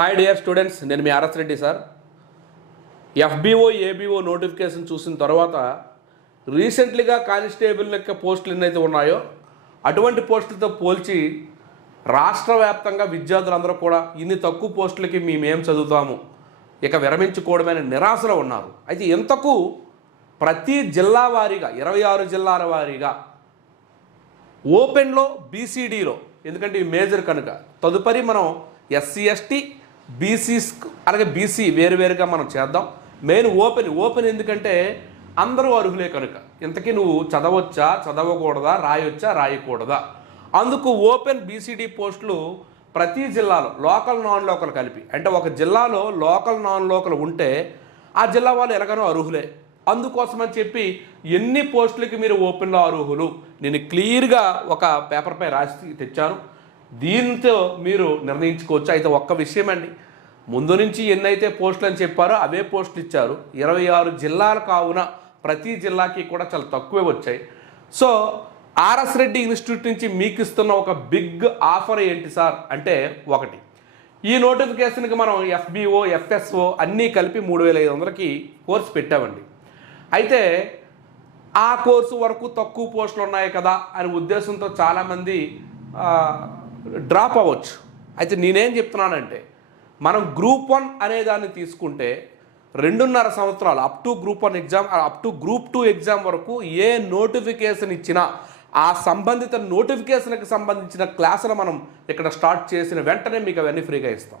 Hi dear students, నేను మీ R S Reddy sir. FBO ABO notification చూసిన తర్వాత రీసెంట్లీగా కానిస్టేబుల్ యొక్క పోస్టులు ఎన్నైతే ఉన్నాయో అటువంటి పోస్టులతో పోల్చి రాష్ట్ర వ్యాప్తంగా విద్యార్థులందరూ కూడా ఇన్ని తక్కువ పోస్టులకి మేమేం చదువుతాము, ఇక విరమించుకోవడమైన నిరాశలో ఉన్నారు. అయితే ఎంతకు ప్రతి జిల్లా వారీగా 26 జిల్లాల వారీగా ఓపెన్లో బీసీడీలో, ఎందుకంటే ఈ మేజర్ కనుక తదుపరి మనం ఎస్సీ ఎస్టీ బీసీస్ అలాగే బీసీ వేరువేరుగా మనం చేద్దాం. మెయిన్ ఓపెన్ ఎందుకంటే అందరూ అర్హులే కనుక. ఇంతకీ నువ్వు చదవచ్చా చదవకూడదా, రాయొచ్చా రాయకూడదా, అందుకు ఓపెన్ బీసీడీ పోస్టులు ప్రతి జిల్లాలో లోకల్ నాన్ లోకల్ కలిపి, అంటే ఒక జిల్లాలో లోకల్ నాన్ లోకల్ ఉంటే ఆ జిల్లా వాళ్ళు ఎలాగనో అర్హులే. అందుకోసమని చెప్పి ఎన్ని పోస్టులకి మీరు ఓపెన్లో అర్హులు నేను క్లియర్గా ఒక పేపర్పై రాసి తెచ్చాను. దీంతో మీరు నిర్ణయించుకోవచ్చు. అయితే ఒక్క విషయం అండి, ముందు నుంచి ఎన్నైతే పోస్టులు అని చెప్పారో అవే పోస్టులు ఇచ్చారు. 26 జిల్లాలు కావున ప్రతి జిల్లాకి కూడా చాలా తక్కువే వచ్చాయి. సో ఆర్ఎస్ రెడ్డి ఇన్స్టిట్యూట్ నుంచి మీకు ఇస్తున్న ఒక బిగ్ ఆఫర్ ఏంటి సార్ అంటే, ఒకటి, ఈ నోటిఫికేషన్కి మనం ఎఫ్బిఓ ఎఫ్ఎస్ఓ అన్నీ కలిపి 3500కి కోర్సు పెట్టామండి. అయితే ఆ కోర్సు వరకు తక్కువ పోస్టులు ఉన్నాయి కదా అనే ఉద్దేశంతో చాలామంది డ్రాప్ అవ్వచ్చు. అయితే నేనేం చెప్తున్నానంటే, మనం గ్రూప్ 1 అనే దాన్ని తీసుకుంటే 2.5 సంవత్సరాలు up to group 1 exam up to group 2 exam వరకు ఏ నోటిఫికేషన్ ఇచ్చినా ఆ సంబంధిత నోటిఫికేషన్కి సంబంధించిన క్లాసులు మనం ఇక్కడ స్టార్ట్ చేసిన వెంటనే మీకు అవన్నీ ఫ్రీగా ఇస్తాం.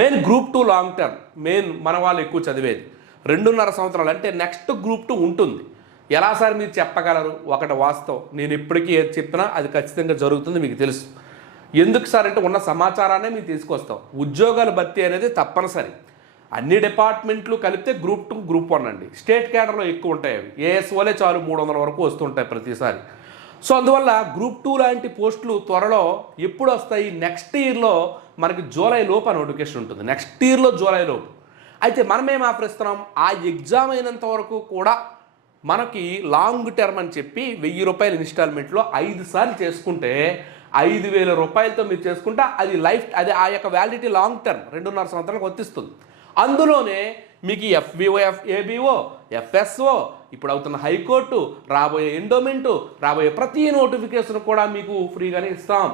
Main group 2 long term main మన వాళ్ళు ఎక్కువ చదివేది 2.5 సంవత్సరాలు, అంటే నెక్స్ట్ గ్రూప్ 2 ఉంటుంది. ఎలా సార్ మీరు చెప్పగలరు? ఒకటి వాస్తవం, నేను ఇప్పటికీ ఏది చెప్పినా అది ఖచ్చితంగా జరుగుతుంది, మీకు తెలుసు. ఎందుకు సార్ అంటే ఉన్న సమాచారాన్ని మీకు తీసుకొస్తాం. ఉద్యోగాల భర్తీ అనేది తప్పనిసరి. అన్ని డిపార్ట్మెంట్లు కలిపితే గ్రూప్ 2 గ్రూప్ 1 అండి. స్టేట్ క్యాడర్లో ఎక్కువ ఉంటాయి. అవి ఏఎస్ఓలే చాలు 300 వరకు వస్తుంటాయి ప్రతిసారి. సో అందువల్ల గ్రూప్ 2 లాంటి పోస్టులు త్వరలో ఎప్పుడు వస్తాయి? నెక్స్ట్ ఇయర్లో మనకి జూలై లోపు నోటిఫికేషన్ ఉంటుంది. నెక్స్ట్ ఇయర్లో జూలై లోపు. అయితే మనమేం ఆఫర్ ఇస్తున్నాం? ఆ ఎగ్జామ్ అయినంత వరకు కూడా మనకి లాంగ్ టర్మ్ అని చెప్పి 1000 రూపాయల ఇన్స్టాల్మెంట్లో 5 సార్లు చేసుకుంటే 5000 రూపాయలతో మీరు చేసుకుంటే అది లైఫ్, అది ఆ యొక్క వ్యాలిడిటీ లాంగ్ టర్మ్ 2.5 సంవత్సరాలకు వర్తిస్తుంది. అందులోనే మీకు ఎఫ్బిఓ ఏబిఓ ఎఫ్ఎస్ఓ ఇప్పుడు అవుతున్న హైకోర్టు, రాబోయే ఎండోమెంటు, రాబోయే ప్రతి నోటిఫికేషన్ కూడా మీకు ఫ్రీగానే ఇస్తాం.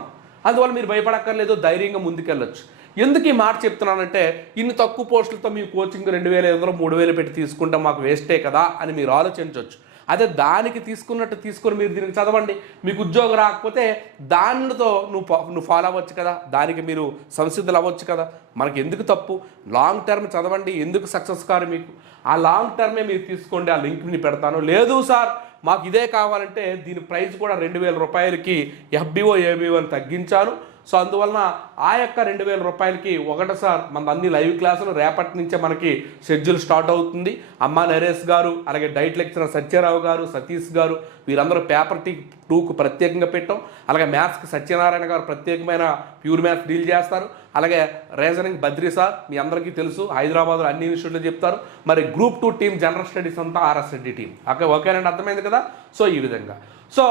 అందువల్ల మీరు భయపడక్కర్లేదు, ధైర్యంగా ముందుకెళ్ళొచ్చు. ఎందుకు ఈ మాట చెప్తున్నానంటే, ఇన్ని తక్కువ పోస్టులతో మీ కోచింగ్ 2500 3000 పెట్టి తీసుకుంటే మాకు వేస్టే కదా అని మీరు ఆలోచించవచ్చు. అదే దానికి తీసుకుని మీరు దీనికి చదవండి, మీకు ఉద్యోగం రాకపోతే దానితో నువ్వు ఫాలో అవ్వచ్చు కదా, దానికి మీరు సంసిద్ధులు అవ్వచ్చు కదా. మనకి ఎందుకు తప్పు? లాంగ్ టర్మ్ చదవండి, ఎందుకు సక్సెస్ కారు మీకు? ఆ లాంగ్ టర్మే మీరు తీసుకోండి, ఆ లింక్ని పెడతాను. లేదు సార్ మాకు ఇదే కావాలంటే దీని ప్రైస్ కూడా 2000 రూపాయలకి ఎఫ్బిఓ ఏబిఓ అని తగ్గించాను. సో అందువలన ఆ యొక్క 2000 రూపాయలకి ఒకటి సార్ మన అన్ని లైవ్ క్లాసులు రేపటి నుంచే మనకి షెడ్యూల్ స్టార్ట్ అవుతుంది. అమ్మ నరేష్ గారు, అలాగే డైట్ లెక్చరర్ సత్యరావు గారు, సతీష్ గారు, వీరందరూ పేపర్ 2కు ప్రత్యేకంగా పెట్టాం. అలాగే మ్యాథ్స్కి సత్యనారాయణ గారు ప్రత్యేకమైన ప్యూర్ మ్యాథ్స్ డీల్ చేస్తారు. అలాగే రీజనింగ్ బద్రి సార్ మీ అందరికీ తెలుసు, హైదరాబాద్లో అన్ని ఇన్స్టిట్యూట్లో చెప్తారు. మరి గ్రూప్ 2 టీం జనరల్ స్టడీస్ అంతా ఆర్ఎస్ రెడ్డి టీం. ఓకేనండి, అర్థమైంది కదా. సో ఈ విధంగా, సో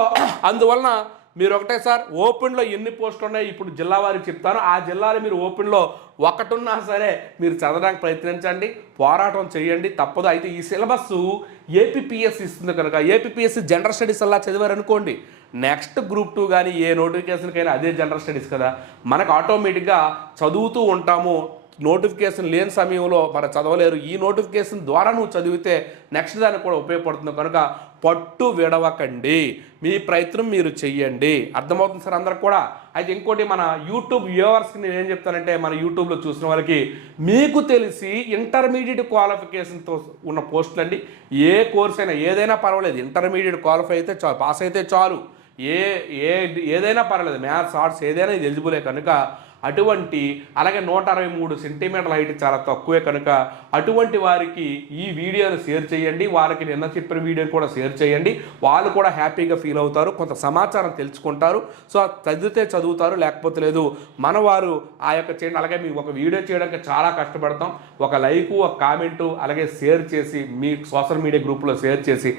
అందువలన మీరు ఒకటే సార్ ఓపెన్లో ఎన్ని పోస్టులు ఉన్నాయి ఇప్పుడు జిల్లా వారికి చెప్తాను. ఆ జిల్లాలో మీరు ఓపెన్లో ఒకటి ఉన్నా సరే మీరు చదవడానికి ప్రయత్నించండి, పోరాటం చేయండి, తప్పదు. అయితే ఈ సిలబస్ ఏపీపీఎస్సీ ఇస్తుంది కనుక ఏపీపీఎస్సీ జనరల్ స్టడీస్ అలా చదివారనుకోండి, నెక్స్ట్ గ్రూప్ 2 కానీ ఏ నోటిఫికేషన్కైనా అదే జనరల్ స్టడీస్ కదా, మనకు ఆటోమేటిక్గా చదువుతూ ఉంటాము. నోటిఫికేషన్ లేని సమయంలో మరి చదవలేరు. ఈ నోటిఫికేషన్ ద్వారా నువ్వు చదివితే నెక్స్ట్ దానికి కూడా ఉపయోగపడుతుంది కనుక పట్టు విడవకండి, మీ ప్రయత్నం మీరు చెయ్యండి. అర్థమవుతుంది సార్ అందరికి కూడా. అయితే ఇంకోటి, మన యూట్యూబ్ వ్యూవర్స్కి నేను ఏం చెప్తానంటే, మన యూట్యూబ్లో చూసిన వాళ్ళకి మీకు తెలిసి ఇంటర్మీడియట్ క్వాలిఫికేషన్తో ఉన్న పోస్టులు అండి. ఏ కోర్స్ అయినా ఏదైనా పర్వాలేదు, ఇంటర్మీడియట్ క్వాలిఫై అయితే చాలు, పాస్ అయితే చాలు, ఏదైనా పర్వాలేదు, మ్యాథ్స్ ఆర్ట్స్ ఏదైనా ఇది ఎలిజిబులే కనుక అటువంటి, అలాగే 163 సెంటీమీటర్ల హైట్ చాలా తక్కువే కనుక అటువంటి వారికి ఈ వీడియోను షేర్ చేయండి. వారికి నిన్న చెప్పిన వీడియోని కూడా షేర్ చేయండి. వాళ్ళు కూడా హ్యాపీగా ఫీల్ అవుతారు, కొంత సమాచారం తెలుసుకుంటారు. సో చదివితే చదువుతారు, లేకపోతే లేదు. మన వారు ఆ యొక్క చేయండి. అలాగే మేము ఒక వీడియో చేయడానికి చాలా కష్టపడతాం. ఒక లైకు, ఒక కామెంటు, అలాగే షేర్ చేసి మీ సోషల్ మీడియా గ్రూప్లో షేర్ చేసి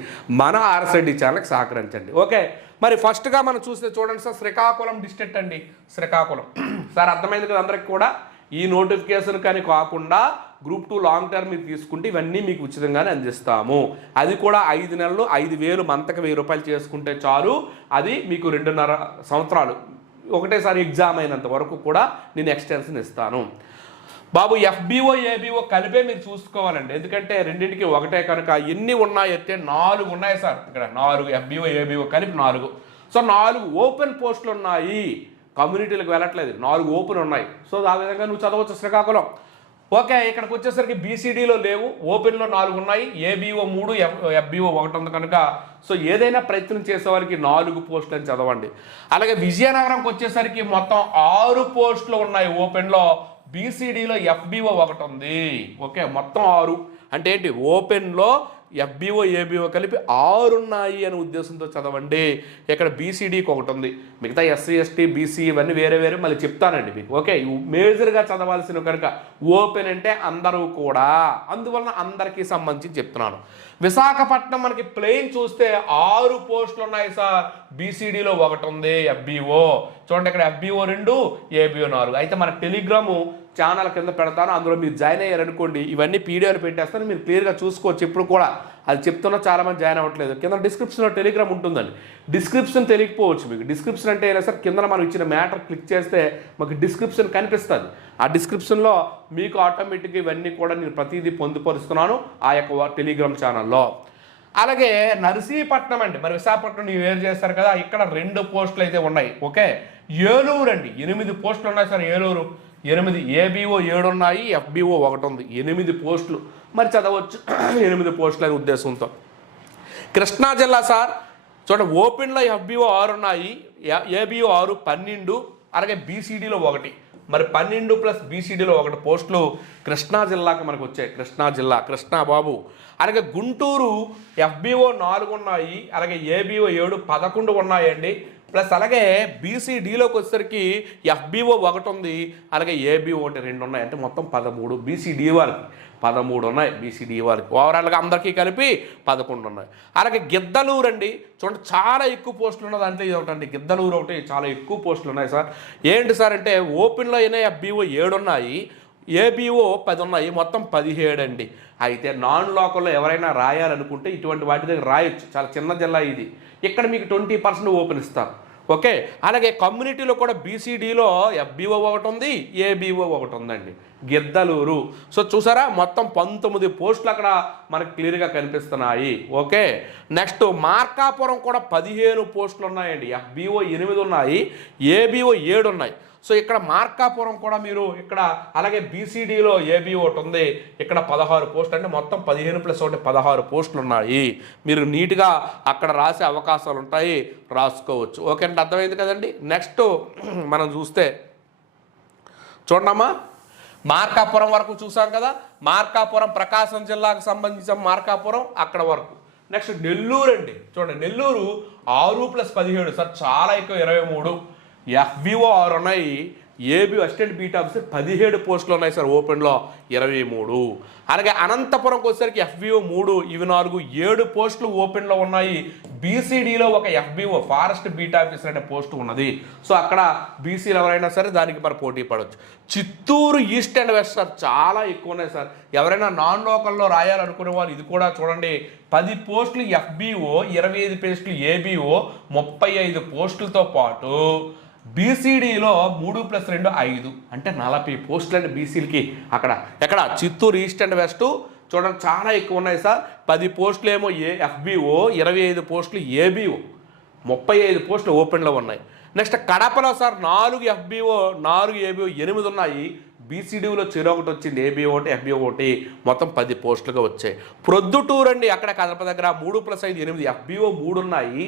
మన ఆర్ఎస్ రెడ్డి ఛానల్కి సహకరించండి. ఓకే, మరి ఫస్ట్గా మనం చూస్తే చూడండి సార్, శ్రీకాకుళం డిస్ట్రిక్ట్ అండి. శ్రీకాకుళం సార్ అర్థమైంది కదా అందరికి కూడా. ఈ నోటిఫికేషన్ కానీ కాకుండా గ్రూప్ 2 లాంగ్ టర్మ్ మీరు తీసుకుంటే ఇవన్నీ మీకు ఉచితంగానే అందిస్తాము. అది కూడా 5 నెలలు 5,000 మంతకి 1,000 రూపాయలు చేసుకుంటే చాలు. అది మీకు 2.5 సంవత్సరాలు ఒకటేసారి ఎగ్జామ్ అయినంత వరకు కూడా నేను ఎక్స్టెన్షన్ ఇస్తాను. బాబు FBO ABO కలిపే మీరు చూసుకోవాలండి, ఎందుకంటే రెండింటికి ఒకటే కనుక. ఎన్ని ఉన్నాయి అంటే 4 ఉన్నాయి సార్. ఇక్కడ 4 FBO ABO కలిపి 4. సో 4 ఓపెన్ పోస్టులు ఉన్నాయి, కమ్యూనిటీలకు వెళ్ళట్లేదు, 4 ఓపెన్ ఉన్నాయి. సో ఆ విధంగా నువ్వు చదవచ్చు శ్రీకాకుళం. ఓకే, ఇక్కడికి వచ్చేసరికి BCDలో లేవు, ఓపెన్లో 4 ఉన్నాయి, ABO 3 FBO 1 ఉంది కనుక సో ఏదైనా ప్రయత్నం చేసేవారికి 4 పోస్టులు అని చదవండి. అలాగే విజయనగరంకి వచ్చేసరికి మొత్తం 6 పోస్టులు ఉన్నాయి ఓపెన్లో, BCDలో FBO 1 ఉంది. ఓకే, మొత్తం 6 అంటే ఏంటి, ఓపెన్లో FBO ABO కలిపి 6 ఉన్నాయి అనే ఉద్దేశంతో చదవండి. ఇక్కడ BCDకి 1 ఉంది, మిగతా SC ST BC ఇవన్నీ వేరే వేరే మళ్ళీ చెప్తానండి మీకు. ఓకే, మేజర్గా చదవాల్సిన కనుక ఓపెన్ అంటే అందరూ కూడా, అందువలన అందరికీ సంబంధించి చెప్తున్నాను. విశాఖపట్నం మనకి ప్లెయిన్ చూస్తే 6 పోస్టులు ఉన్నాయి సార్, BCDలో 1 ఉంది FBO. చూడండి ఇక్కడ FBO 2 ABO 4. అయితే మన టెలిగ్రాము ఛానల్ కింద పెడతాను, అందులో మీరు జాయిన్ అయ్యారనుకోండి ఇవన్నీ పీడిఎఫ్ పెట్టేస్తాను, మీరు క్లియర్గా చూసుకోవచ్చు. ఇప్పుడు కూడా అది చెప్తున్నా చాలామంది జాయిన్ అవ్వట్లేదు. కింద డిస్క్రిప్షన్లో టెలిగ్రామ్ ఉంటుందండి. డిస్క్రిప్షన్ తెలియకపోవచ్చు మీకు. డిస్క్రిప్షన్ అంటే అయినా సార్ కింద మనం ఇచ్చిన మ్యాటర్ క్లిక్ చేస్తే మాకు డిస్క్రిప్షన్ కనిపిస్తుంది. ఆ డిస్క్రిప్షన్లో మీకు ఆటోమేటిక్గా ఇవన్నీ కూడా నేను ప్రతిదీ పొందుపరుస్తున్నాను ఆ యొక్క టెలిగ్రామ్ ఛానల్లో. అలాగే నర్సీపట్నం అండి, మరి విశాఖపట్నం ನೀವು వేరు చేస్తారు కదా, ఇక్కడ 2 పోస్టులు అయితే ఉన్నాయి. ఓకే, ఏలూరు అండి 8 పోస్టులు ఉన్నాయి సార్. ఏలూరు 8, ABO 7 ఉన్నాయి, FBO 1 ఉంది, 8 పోస్టులు మరి చదవచ్చు 8 పోస్టులు అనే ఉద్దేశంతో. కృష్ణా జిల్లా సార్ చూడండి, ఓపెన్లో FBO 6 ఉన్నాయి, ABO 6 12, అలాగే BCDలో 1, మరి 12 ప్లస్ BCDలో 1 పోస్టులు కృష్ణా జిల్లాకి మనకు వచ్చాయి. కృష్ణా జిల్లా, కృష్ణా బాబు. అలాగే గుంటూరు FBO 4 ఉన్నాయి, అలాగే ABO 7 11 ఉన్నాయండి. ప్లస్ అలాగే BCDలోకి వచ్చేసరికి FBO 1 ఉంది, అలాగే ABO 2 ఉన్నాయి, అంటే మొత్తం 13. BCD వాళ్ళకి 13 ఉన్నాయి, BCD వాళ్ళకి ఓవరాల్గా అందరికీ కలిపి 11 ఉన్నాయి. అలాగే గిద్దలూరు అండి చూడండి, చాలా ఎక్కువ పోస్టులు ఉన్నది. అంటే ఇది ఒకటండి, గిద్దలూరు ఒకటి చాలా ఎక్కువ పోస్టులు ఉన్నాయి సార్. ఏంటి సార్ అంటే ఓపెన్లో అయినా FBO 7 ఉన్నాయి, ABO 10 ఉన్నాయి, మొత్తం 17 అండి. అయితే నాన్ లోకల్లో ఎవరైనా రాయాలనుకుంటే ఇటువంటి వాటి దగ్గర రాయొచ్చు, చాలా చిన్న జిల్లా ఇది. ఇక్కడ మీకు 20% ఓపెన్ ఇస్తారు. ఓకే, అలాగే కమ్యూనిటీలో కూడా BCDలో FBO 1 ఉంది, ABO 1 ఉందండి. గిద్దలూరు సో చూసారా, మొత్తం 19 పోస్టులు అక్కడ మనకు క్లియర్గా కనిపిస్తున్నాయి. ఓకే, నెక్స్ట్ మార్కాపురం కూడా 15 పోస్టులు ఉన్నాయండి. FBO 8 ఉన్నాయి, ABO 7 ఉన్నాయి. సో ఇక్కడ మార్కాపురం కూడా మీరు ఇక్కడ, అలాగే BCDలో ABO 1 ఉంది, ఇక్కడ 16 పోస్టులు, అంటే మొత్తం 15 + 1 16 పోస్టులు ఉన్నాయి. మీరు నీట్గా అక్కడ రాసే అవకాశాలు ఉంటాయి, రాసుకోవచ్చు. ఓకే అంటే అర్థమైంది కదండి. నెక్స్ట్ మనం చూస్తే చూడమ్మా, మార్కాపురం వరకు చూసాం కదా, మార్కాపురం ప్రకాశం జిల్లాకు సంబంధించిన మార్కాపురం అక్కడ వరకు. నెక్స్ట్ నెల్లూరు అండి చూడండి, నెల్లూరు 6 + 17 సార్, చాలా ఎక్కువ 23. FBO 6 ఉన్నాయి, ABO అసిస్టెంట్ బీట్ ఆఫీసర్ 17 పోస్టులు ఉన్నాయి సార్, ఓపెన్లో 23. అలాగే అనంతపురంకి వచ్చేసరికి FBO 3, ఇవి 4, 7 పోస్టులు ఓపెన్లో ఉన్నాయి. BCDలో ఒక FBO ఫారెస్ట్ బీట్ ఆఫీసర్ అనే పోస్టు ఉన్నది. సో అక్కడ BCలు ఎవరైనా సరే దానికి మరి పోటీ పడవచ్చు. Chittoor east and west sir, చాలా ఎక్కువ ఉన్నాయి సార్. ఎవరైనా నాన్ లోకల్లో రాయాలనుకునే వాళ్ళు ఇది కూడా చూడండి, 10 పోస్టులు FBO, 25 పోస్టులు ABO, 35 పోస్టులతో పాటు BCDలో 3 + 2 5, అంటే 40 పోస్టులు అండి BCలకి. అక్కడ ఎక్కడ చిత్తూరు ఈస్ట్ అండ్ వెస్ట్ చూడండి, చాలా ఎక్కువ ఉన్నాయి సార్. 10 పోస్టులు ఏమో FBO, 25 పోస్టులు ABO, 35 పోస్టులు ఓపెన్లో ఉన్నాయి. నెక్స్ట్ కడపలో సార్ 4 FBO 4 ABO 8 ఉన్నాయి. BCDలో చెరొకటి వచ్చింది, ABO 1 FBO 1, మొత్తం 10 పోస్టులుగా వచ్చాయి. ప్రొద్దుటూరు అండి, అక్కడ కడప దగ్గర 3 + 5 8, FBO 3 ఉన్నాయి,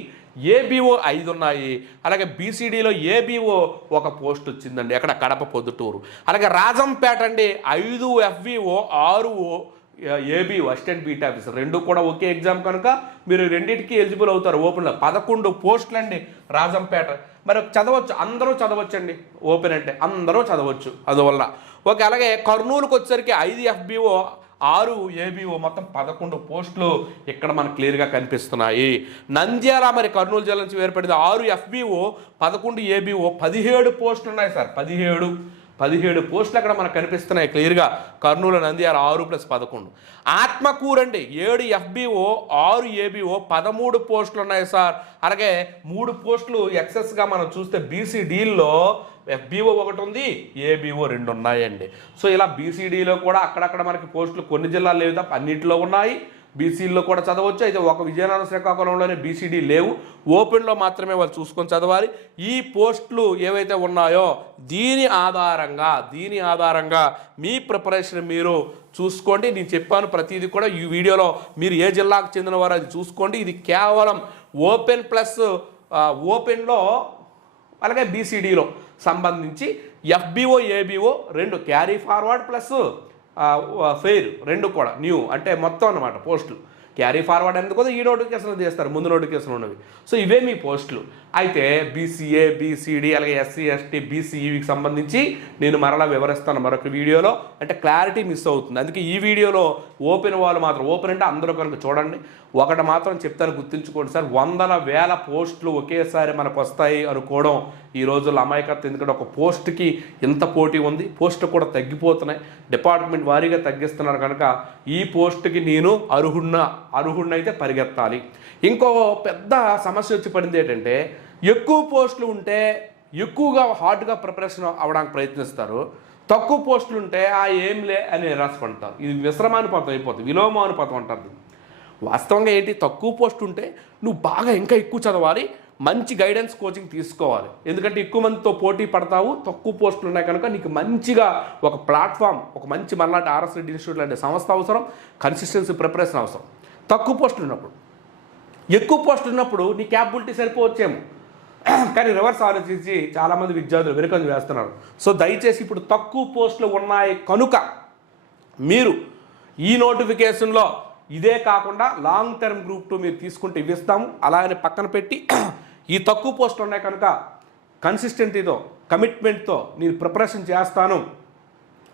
ABO 5 ఉన్నాయి. అలాగే BCDలో ABO 1 పోస్ట్ వచ్చిందండి, అక్కడ కడప పొద్దుటూరు. అలాగే రాజంపేట అండి, 5 FBO 6 ABO assistant beat officer, 2 కూడా ఒకే ఎగ్జామ్ కనుక మీరు రెండింటికి ఎలిజిబుల్ అవుతారు. ఓపెన్లో 11 పోస్టులు అండి రాజంపేట. మరి చదవచ్చు, అందరూ చదవచ్చండి. ఓపెన్ అంటే అందరూ చదవచ్చు అందువల్ల. ఓకే, అలాగే కర్నూలుకి వచ్చేసరికి 5 FBO 6 ABO, మొత్తం 11 పోస్టులు ఇక్కడ మనకు క్లియర్గా కనిపిస్తున్నాయి. నంద్యాల మరి కర్నూలు జిల్లా నుంచి వేరుపడింది, 6 FBO 11 ABO 17 పోస్టులు ఉన్నాయి సార్, 17. 17 పోస్టులు అక్కడ మనకు కనిపిస్తున్నాయి క్లియర్గా. కర్నూలు నంద్యాల 6+11. ఆత్మకూరు అండి 7 FBO 6 ABO 13 పోస్టులు ఉన్నాయి సార్. అలాగే 3 పోస్టులు ఎక్సెస్గా మనం చూస్తే BCDలో FBO 1 ఉంది, ABO 2 ఉన్నాయండి. సో ఇలా BCDలో కూడా అక్కడక్కడ మనకి పోస్టులు కొన్ని జిల్లాలు లేవు తప్ప అన్నింటిలో ఉన్నాయి. బీసీల్లో కూడా చదవచ్చు. అయితే ఒక విజయనగరం శ్రీకాకుళంలోనే BCD లేవు, ఓపెన్లో మాత్రమే వాళ్ళు చూసుకొని చదవాలి. ఈ పోస్టులు ఏవైతే ఉన్నాయో దీని ఆధారంగా మీ ప్రిపరేషన్ మీరు చూసుకోండి. నేను చెప్పాను ప్రతిదీ కూడా ఈ వీడియోలో. మీరు ఏ జిల్లాకు చెందిన వారు అది చూసుకోండి. ఇది కేవలం ఓపెన్ ప్లస్ ఓపెన్లో అలాగే BCDలో సంబంధించి FBO ABO 2 carry forward plus fair 2 కూడా న్యూ అంటే మొత్తం అన్నమాట పోస్టులు. క్యారీ ఫార్వర్డ్ ఎందుకు ఈ నోటిఫికేషన్లు చేస్తారు, ముందు నోటిఫికేషన్ ఉన్నవి. సో ఇవే మీ పోస్టులు. అయితే BCA BCD అలాగే SC ST BCEకి సంబంధించి నేను మరలా వివరిస్తాను మరొక వీడియోలో. అంటే క్లారిటీ మిస్ అవుతుంది. అందుకే ఈ వీడియోలో ఓపెన్ వాళ్ళు మాత్రం, ఓపెన్ అంటే అందరూ కనుక చూడండి. ఒకటి మాత్రం చెప్తాను, గుర్తుంచుకోండి సార్, వందల వేల పోస్టులు ఒకేసారి మనకు వస్తాయి అనుకోవడం ఈ రోజుల్లో అమాయకత్వం. ఎందుకంటే ఒక పోస్ట్కి ఇంత పోటీ ఉంది, పోస్టులు కూడా తగ్గిపోతున్నాయి, డిపార్ట్మెంట్ వారీగా తగ్గిస్తున్నారు. కనుక ఈ పోస్ట్కి నేను అర్హుడినైతే పరిగెత్తాలి. ఇంకో పెద్ద సమస్య వచ్చి పడింది ఏంటంటే, ఎక్కువ పోస్టులు ఉంటే ఎక్కువగా హార్డ్గా ప్రిపరేషన్ అవ్వడానికి ప్రయత్నిస్తారు, తక్కువ పోస్టులు ఉంటే ఏంలే అని నిరాశపడతారు. ఇది విశ్రమానుపాతం అయిపోతుంది, విలోమానుపాతం అంటారు. వాస్తవంగా ఏంటి, తక్కువ పోస్ట్ ఉంటే నువ్వు బాగా ఇంకా ఎక్కువ చదవాలి, మంచి గైడెన్స్ కోచింగ్ తీసుకోవాలి. ఎందుకంటే ఎక్కువ మందితో పోటీ పడతావు, తక్కువ పోస్టులు ఉన్నాయి కనుక నీకు మంచిగా ఒక ప్లాట్ఫామ్, ఒక మంచి మనలాంటి RS రెడ్డి ఇన్స్టిట్యూట్ లాంటి సంస్థ అవసరం, కన్సిస్టెన్సీ ప్రిపరేషన్ అవసరం. తక్కువ పోస్టులు ఉన్నప్పుడు, ఎక్కువ పోస్టులు ఉన్నప్పుడు నీ క్యాపబిలిటీ సరిపోవచ్చేమో, కానీ రివర్స్ ఆలోచించి చాలామంది విద్యార్థులు వెనుకంజ వేస్తున్నారు. సో దయచేసి ఇప్పుడు తక్కువ పోస్టులు ఉన్నాయి కనుక మీరు ఈ నోటిఫికేషన్లో ఇదే కాకుండా లాంగ్ టర్మ్ గ్రూప్ 2 మీరు తీసుకుంటే ఇవి ఇస్తాము. అలాగని పక్కన పెట్టి ఈ తక్కువ పోస్టులు ఉన్నాయి కనుక కన్సిస్టెంటీతో కమిట్మెంట్తో నేను ప్రిపరేషన్ చేస్తాను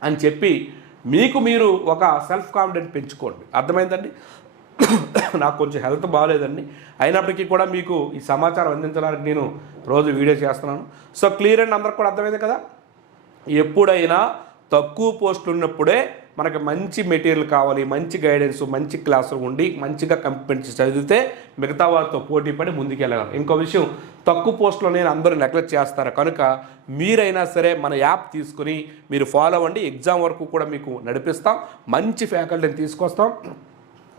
అని చెప్పి మీకు మీరు ఒక సెల్ఫ్ కాన్ఫిడెంట్ పెంచుకోండి. అర్థమైందండి? నాకు కొంచెం హెల్త్ బాగాలేదండి, అయినప్పటికీ కూడా మీకు ఈ సమాచారం అందించడానికి నేను రోజు వీడియో చేస్తున్నాను. సో క్లియర్ అండ్ అందరికి కూడా అర్థమైంది కదా. ఎప్పుడైనా తక్కువ పోస్టులు ఉన్నప్పుడే మనకి మంచి మెటీరియల్ కావాలి, మంచి గైడెన్స్, మంచి క్లాసులు ఉండి మంచిగా కమిట్మెంట్ చదివితే మిగతా వారితో పోటీ పడి ముందుకెళ్ళగలరు. ఇంకో విషయం, తక్కువ పోస్టులో నేను అందరూ నెగ్లెక్ట్ చేస్తారు కనుక మీరైనా సరే మన యాప్ తీసుకుని మీరు ఫాలో అవ్వండి. ఎగ్జామ్ వరకు కూడా మీకు నడిపిస్తాం, మంచి ఫ్యాకల్టీని తీసుకొస్తాం.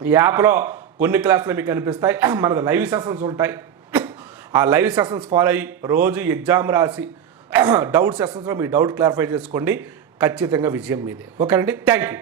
ఈ యాప్లో కొన్ని క్లాసులు మీకు కనిపిస్తాయి, మనది లైవ్ సెషన్స్ ఉంటాయి. ఆ లైవ్ సెషన్స్ ఫాలో అయ్యి రోజు ఎగ్జామ్ రాసి డౌట్ సెషన్స్లో మీ డౌట్ క్లారిఫై చేసుకోండి. ఖచ్చితంగా విజయం మీదే. ఓకేనండి, థ్యాంక్ యూ.